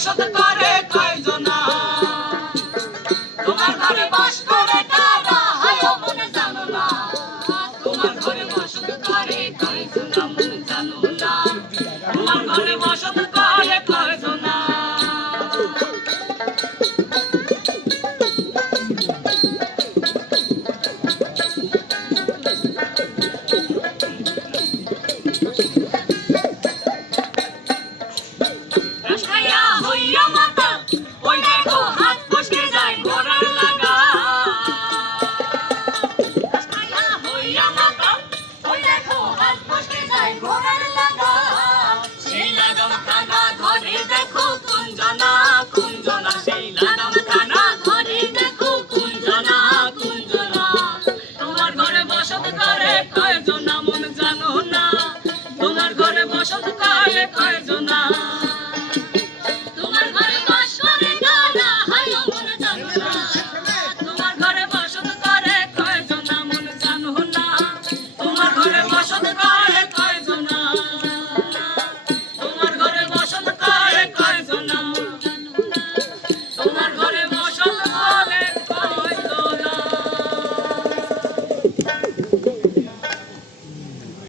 বসত করে কয়জনা তোমার ঘরে বাস করে কারা হায় মনে জানো না তোমার ঘরে বসত করে কয়জনা মনে জানো না তোমার ঘরে বসত করে কয়জনা হইয়া